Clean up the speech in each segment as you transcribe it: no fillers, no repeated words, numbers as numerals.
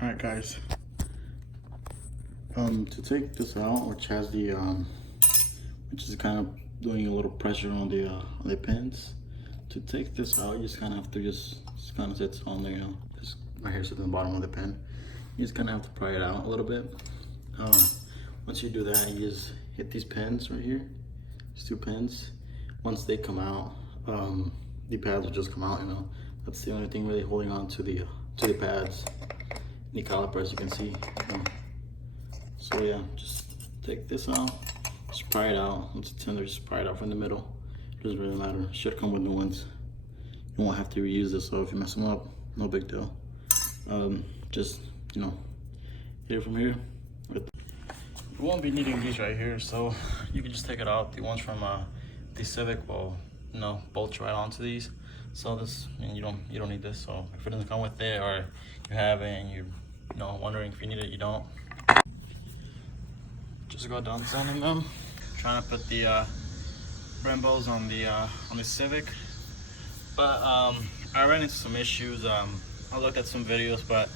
Alright guys, to take this out, which has the which is kind of doing a little pressure on the pins. To take this out, you just kind of have to just kind of sits on there, you know, just my hair sits in the bottom of the pin. You just kind of have to pry it out a little bit. Once you do that, you just hit these pins right here, these two pins. Once they come out, the pads will just come out, you know. That's the only thing really holding on to the pads, the caliper, as you can see. So yeah, just take this out, just pry it out. Once it's in there, just pry it out from the middle. It doesn't really matter. It should come with new ones. You won't have to reuse this, so if you mess them up, no big deal. Just, you know, hit it from here. You won't be needing these right here, so you can just take it out. The ones from the Civic will, you know, bolt right onto these. So this, and you don't need this. So if it doesn't come with it, or you have it and you're, you know, wondering if you need it, you don't. Just go down sanding them. Trying to put the Brembos on the Civic, but I ran into some issues. I looked at some videos, but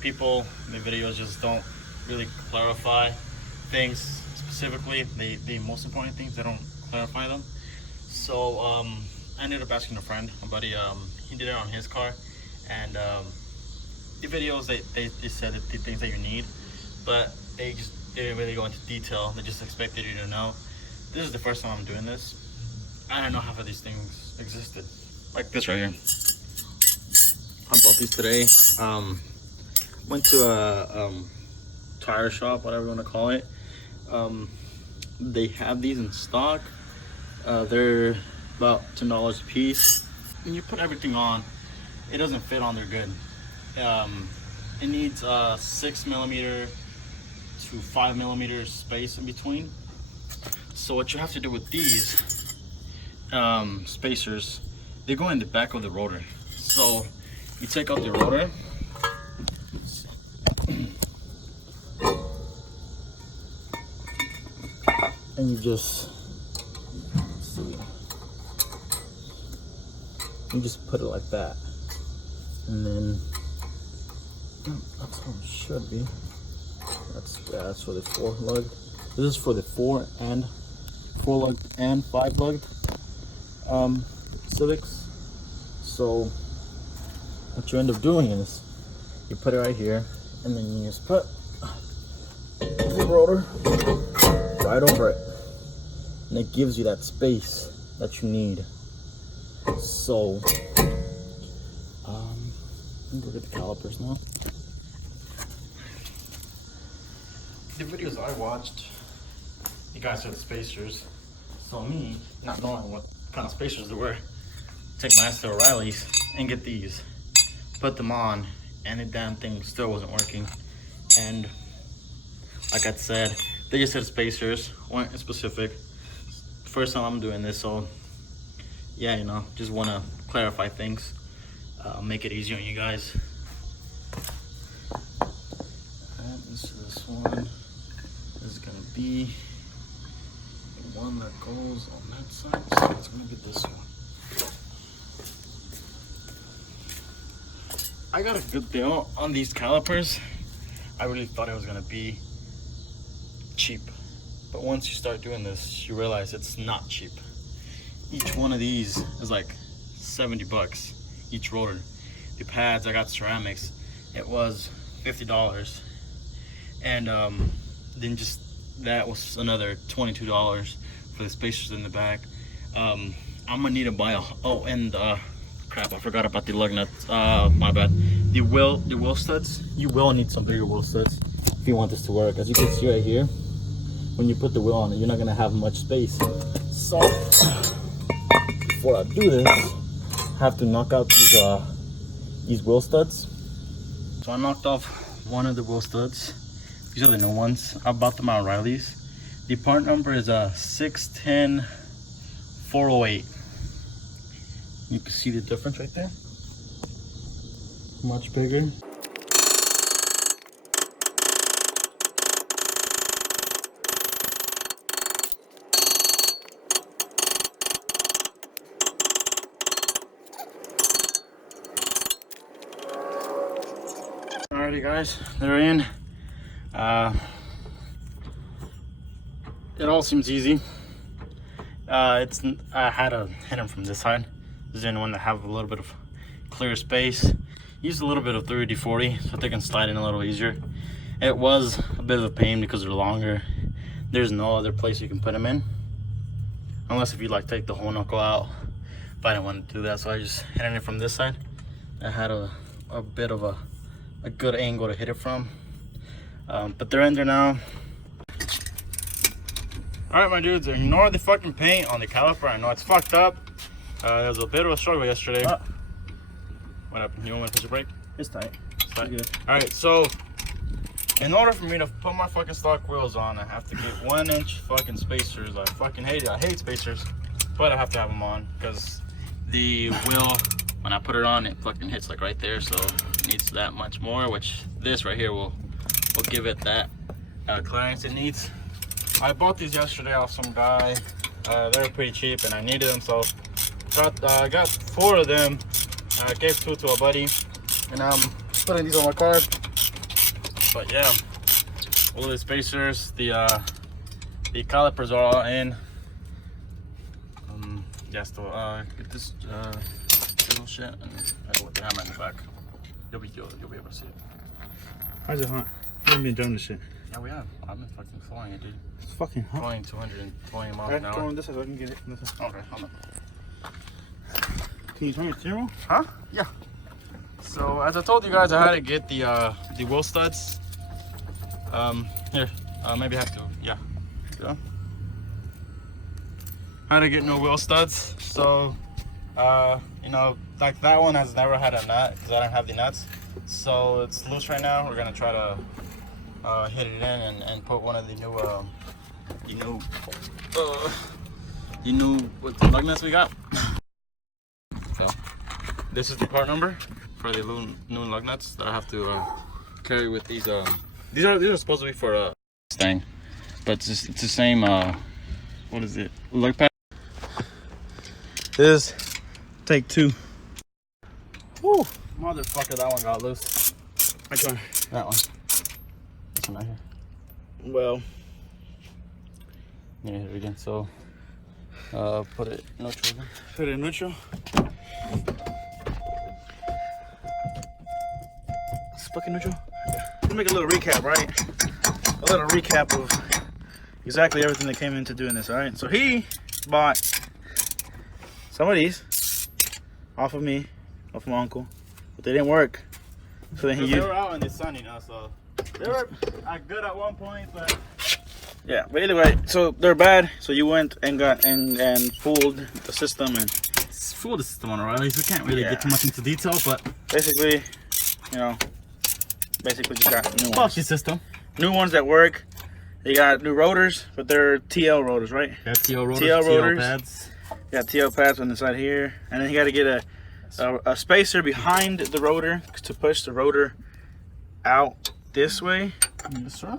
people in the videos just don't really clarify things specifically. The most important things, they don't clarify them. So I ended up asking a friend, a buddy. He did it on his car, and the videos they said the things that you need, but they just didn't really go into detail. They just expected you to know. This is the first time I'm doing this. I didn't know half of these things existed. Like this right here. I bought these today. Went to a tire shop, whatever you want to call it. They have these in stock. They're about $10 a piece. When you put everything on, it doesn't fit on there good. It needs 6mm to 5mm space in between. So what you have to do with these spacers, they go in the back of the rotor. So you take out the rotor, and you just put it like that, and then that's how it should be. That's for the 4 lug. This is for the 4 lug and 5 lug Civics. So what you end up doing is you put it right here, and then you just put the rotor right over it, and it gives you that space that you need. So look at the calipers now. The videos I watched, you guys had spacers. So me, not knowing what kind of spacers there were, take my ass to O'Reilly's and get these, put them on, and the damn thing still wasn't working. And like I said, they just said spacers, weren't specific. First time I'm doing this, so yeah, you know, just want to clarify things, make it easier on you guys. Alright, this is this one. This is gonna be the one that goes on that side, so it's gonna be this one. I got a good deal on these calipers. I really thought it was gonna be cheap, but once you start doing this, you realize it's not cheap. Each one of these is like 70 bucks, each rotor. The pads, I got ceramics, it was $50. And then just that was another $22 for the spacers in the back. I'm gonna need to buy crap, I forgot about the lug nuts. My bad. The wheel studs, you will need some bigger wheel studs if you want this to work. As you can see right here, when you put the wheel on it, you're not gonna have much space. So before I do this, I have to knock out these wheel studs. So I knocked off one of the wheel studs. These are the new ones. I bought them at O'Reilly's. The part number is 610408. You can see the difference right there. Much bigger. Alrighty guys, they're in. It all seems easy. I had to hit them from this side. This is the only one that have a little bit of clear space. Used a little bit of 3D40 so they can slide in a little easier. It was a bit of a pain because they're longer. There's no other place you can put them in, unless if you like take the whole knuckle out. But I didn't want to do that, so I just hit it from this side. I had a bit of a good angle to hit it from. But they're in there now. Alright, my dudes, ignore the fucking paint on the caliper. I know it's fucked up. There was a bit of a struggle yesterday. What happened? You want me to push a brake? It's tight. It's tight. Alright, so in order for me to put my fucking stock wheels on, I have to get 1-inch fucking spacers. I fucking hate it. I hate spacers, but I have to have them on because the wheel, when I put it on, it fucking hits like right there, so it needs that much more, which this right here will give it that clearance it needs. I bought these yesterday off some guy. They were pretty cheap and I needed them, so I got 4 of them. I gave 2 to a buddy, and I'm putting these on my car. But yeah, all the spacers, the calipers are all in. Yeah, still get this little shit, and I go with the hammer in the back. You'll be able to see it. How's it hot? We haven't been doing this shit. Yeah, we have. I've been fucking flying it, dude. It's fucking hot. Flying 220 miles an hour. Go on this side so I can get it from this side. Okay, hold on. Can you turn your steering wheel? Huh? Yeah. So as I told you guys, I had to get the wheel studs. Here, maybe I have to. Yeah. Yeah. I had to get new wheel studs. So, you know, like that one has never had a nut because I don't have the nuts. So it's loose right now. We're gonna try to hit it in and put one of the new what the lug nuts we got. So this is the part number for the new lug nuts that I have to carry with these. These are supposed to be for a thing, but it's the same. What is it? Lug pad. This take 2. Woo! Motherfucker, that one got loose. Which one? That one. This one right here. Well, Yeah, hit it again. So, put it neutral again. put it in neutral. It's fucking neutral. We'll make a little recap, right? A little recap of exactly everything that came into doing this, all right? So he bought some of these off of me, off my uncle, but they didn't work. So then They were out in the sun, you know, so they were good at one point, but yeah. But anyway, so they're bad. So you went and got and fooled the system and fooled the system on it, right? We can't really get too much into detail, but basically, you know, basically just got new ones. faulty system. New ones that work. They got new rotors, but they're TL rotors, right? Yeah, TL rotors, TL rotors. pads. Got TL pads on the side here, and then you got to get a spacer behind the rotor to push the rotor out this way. That's right.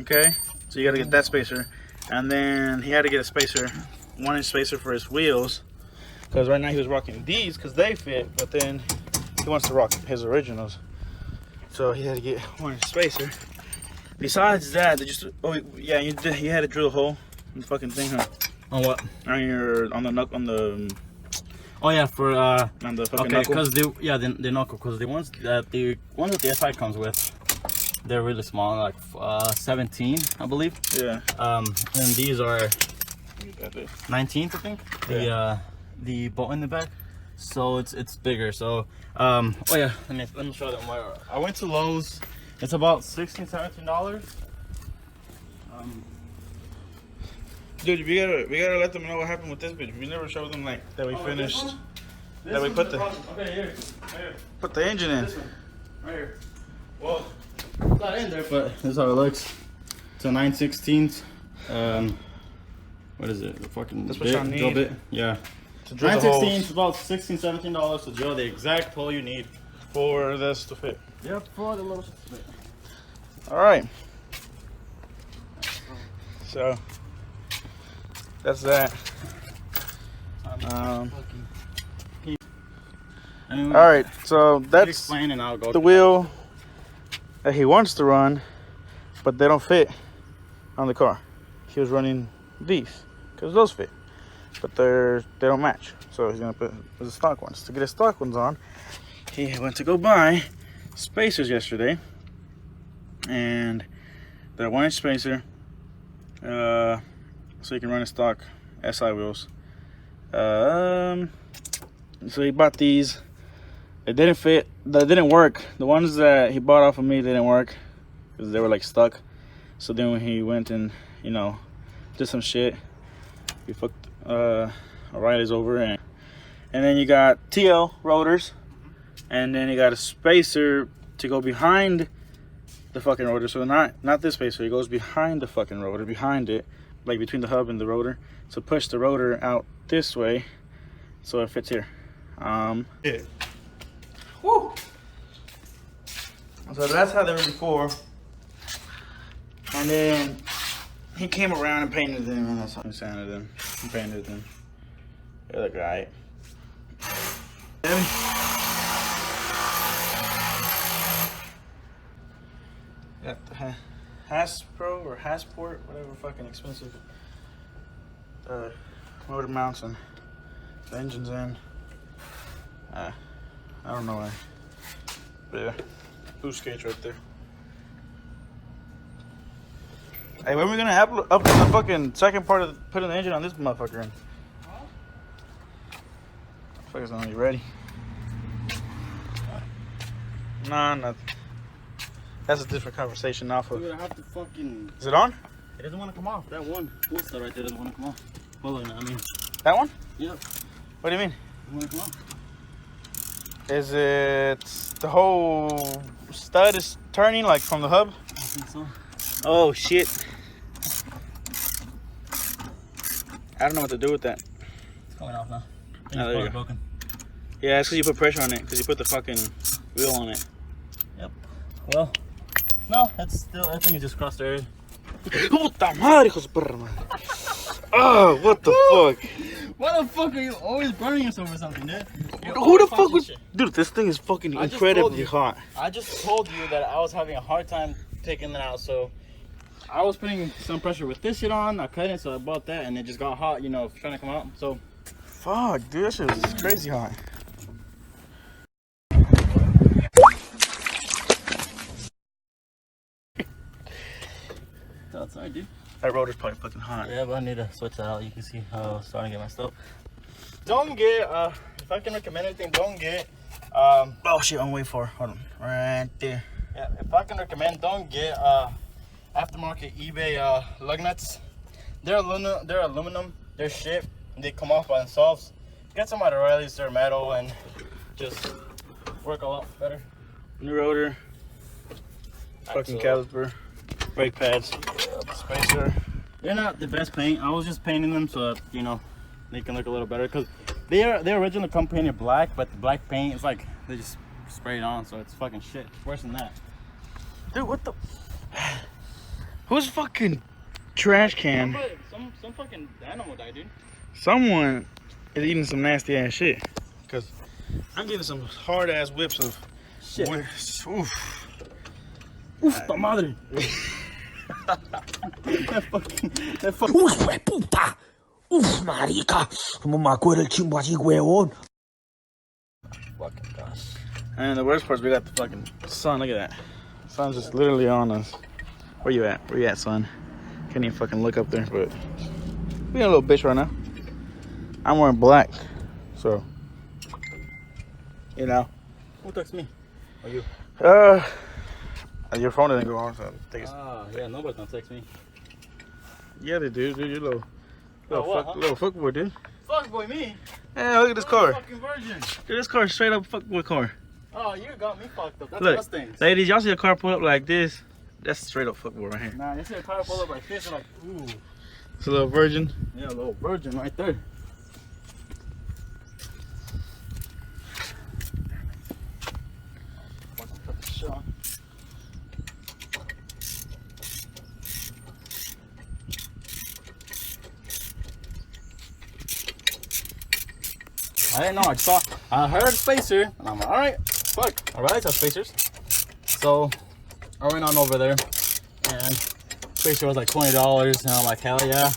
Okay, so you got to get that spacer, and then he had to get a spacer, 1-inch spacer for his wheels, because right now he was rocking these because they fit, but then he wants to rock his originals, so he had to get 1-inch spacer. Besides that, they just yeah, you had to drill a hole in the fucking thing, huh? On what? On the Oh yeah, for on the fucking okay, knuckle. because the knuckle, because the ones that the SI comes with, they're really small, like 17, I believe. Yeah. And these are 19, I think. Yeah. The bolt in the back, so it's bigger. So oh yeah, let me show them where I went to Lowe's. It's about $16-17. Dude, we gotta let them know what happened with this bitch. We never showed them like that we finished. That we put here. put the engine in. This one, right here. Well, it's not in there, but this is how it looks. It's a 9/16. What is it? The fucking That's what y'all drill need. bit. Yeah. To drill the 9/16 holes is about $16-17 to drill the exact hole you need. for this to fit. Yep, for the little shit to fit. All right. So that's that. All right. So that's explain and I'll go the wheel. that he wants to run, but they don't fit on the car. He was running these because those fit, but they don't match. So he's gonna put the stock ones. To get his stock ones on, he went to go buy spacers yesterday, and they're 1-inch spacer, so you can run his stock SI wheels. So he bought these. It didn't fit. That didn't work. The ones that he bought off of me didn't work because they were like stuck. So then when he went and, you know, did some shit, he fucked O'Reilly's over. And then you got TL rotors, and then you got a spacer to go behind the fucking rotor. So not this spacer. It goes behind the fucking rotor, behind it, like between the hub and the rotor. So push the rotor out this way, so it fits here. Yeah. Woo! So that's how they were before. And then he came around and painted them, and that's how he sanded them and painted them. They look right. Got the Haspro or Hasport, whatever fucking expensive motor mounts, and the engine's in. I don't know why. But yeah, boost cage right there. Hey, when are we gonna up the fucking second part of putting the engine on this motherfucker in? Motherfucker's not even ready. Nah, nothing. That's a different conversation off of. Dude, I have to fucking... Is it on? It doesn't want to come off. That one booster right there doesn't want to come off. Hold on, I mean... That one? Yep. What do you mean? It doesn't want to come off. Is it the whole stud is turning like from the hub? I think so. Oh shit. I don't know what to do with that. It's coming off now. Oh, there you go. Broken. Yeah, it's because you put pressure on it, because you put the fucking wheel on it. Yep. Well, no, that's still, I think it just crossed the area. Puta madre, hijos de perra, man. Oh, what the fuck? Why the fuck are you always burning yourself or something, dude? Who the fuck was... Dude, this thing is fucking incredibly hot. I just told you that I was having a hard time taking it out, so I was putting some pressure with this shit on. I couldn't, so I bought that, and it just got hot, you know, trying to come out. So, fuck, dude, that shit is crazy hot. it's outside, dude. That rotor's probably fucking hot. Yeah, but I need to switch that out. You can see how it's starting to get messed up. Don't get, if I can recommend anything, don't get, oh shit, I'm waiting for, hold on, right there. Yeah, if I can recommend, don't get aftermarket eBay lug nuts. They're aluminum, they're shit, and they come off by themselves. Get some at O'Reilly's, they're metal, and just work a lot better. New rotor, fucking caliper, brake pads, spacer. They're not the best paint. I was just painting them so that, you know, they can look a little better, because they originally come painted black, but the black paint is like they just spray it on, so it's fucking shit. It's worse than that. Dude, what the? Whose fucking trash can? Some fucking animal died, dude. Someone is eating some nasty ass shit. Cause I'm getting some hard ass whips of shit. Oof. Uf, ta madre. that fucking. Uf, puta. Uf, marica. No me acuerdo el chimbo así, huevón. Fucking gosh. And the worst part is we got the fucking sun. Look at that. Sun's just literally on us. Where you at? Where you at, son? Can't even fucking look up there, but we got a little bitch right now. I'm wearing black, so you know. Who texts me? Or you? Your phone didn't go on, so take it. Yeah, nobody's gonna text me. Yeah, they do, dude. You're little fuckboy, dude. Fuckboy me? Yeah, look at this car. Fucking virgin. Dude, this car is straight up fuckboy car. Oh, you got me fucked up. That's look, Mustangs. Ladies, y'all see a car pull up like this? That's straight up fuckboy right here. Nah, you see a car pull up like this, you're like, ooh. It's a little virgin. Yeah, a little virgin right there. Fucking put the shit on. I didn't know. I heard a spacer, and I'm like, all right, fuck. All right, that's spacers. So I went on over there and spacer was like $20, and I'm like, hell yeah,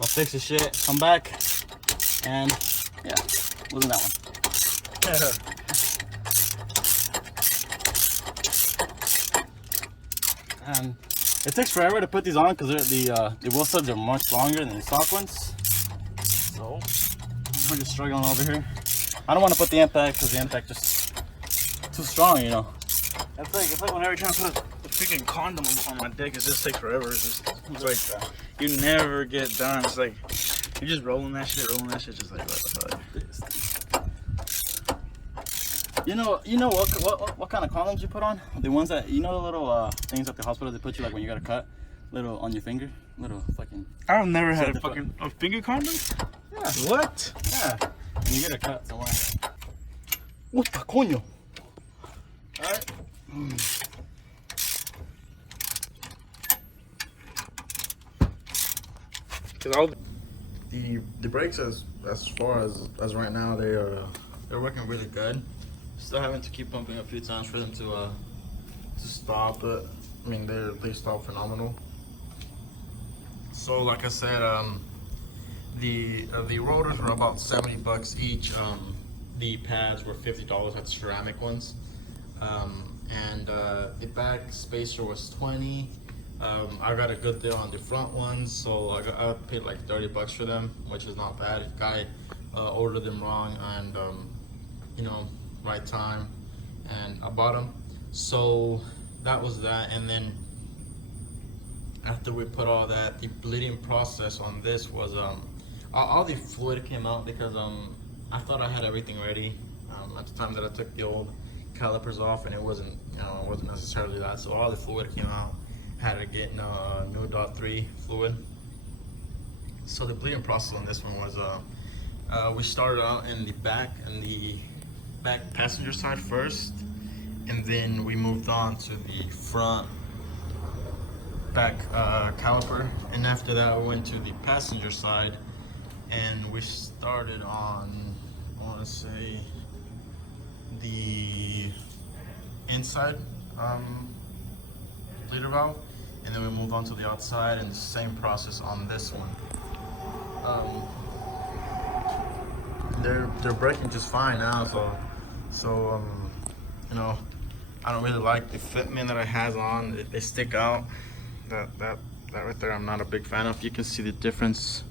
I'll fix the shit. Come back, and yeah, wasn't that one. And it takes forever to put these on because the wheel studs are much longer than the stock ones. So we're just struggling over here. I don't want to put the impact because the impact just too strong, you know. It's like whenever you're trying to put the freaking condom on my dick, it just takes forever. It's like you never get done. It's like you're just rolling that shit, just like what the fuck. You know what kind of condoms you put on? The ones that, you know, the little things at the hospital they put you like when you got a cut, little on your finger, little fucking. I've never had a finger condom. Yeah. What? Yeah. When you get a cut somewhere. Puta coño. All right. Cause all the brakes as far as right now they're working really good. Still having to keep pumping a few times for them to stop, but I mean they stop phenomenal. So like I said, the rotors were about $70 each. The pads were $50 at the ceramic ones, and the back spacer was $20. I got a good deal on the front ones, so I paid like $30 for them, which is not bad. The guy ordered them wrong, and you know, right time, and I bought them. So that was that. And then after we put all that, the bleeding process on this was all the fluid came out because I thought I had everything ready at the time that I took the old calipers off, and it wasn't, you know, it wasn't necessarily that. So all the fluid came out. Had to get new .3 fluid. So the bleeding process on this one was we started out in the back passenger side first, and then we moved on to the front back caliper, and after that we went to the passenger side, and we started on, I want to say, the inside bleeder valve, and then we moved on to the outside, and the same process on this one. They're braking just fine now, so you know, I don't really like the fitment that it has on. They stick out. That right there I'm not a big fan of. You can see the difference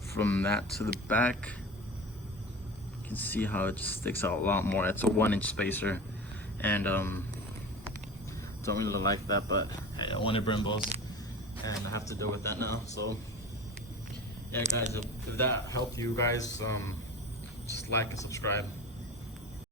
from that to the back. You can see how it just sticks out a lot more. It's a 1-inch spacer, and don't really like that, but hey, I wanted Brembos and I have to deal with that now. So yeah guys, if that helped you guys, just like and subscribe.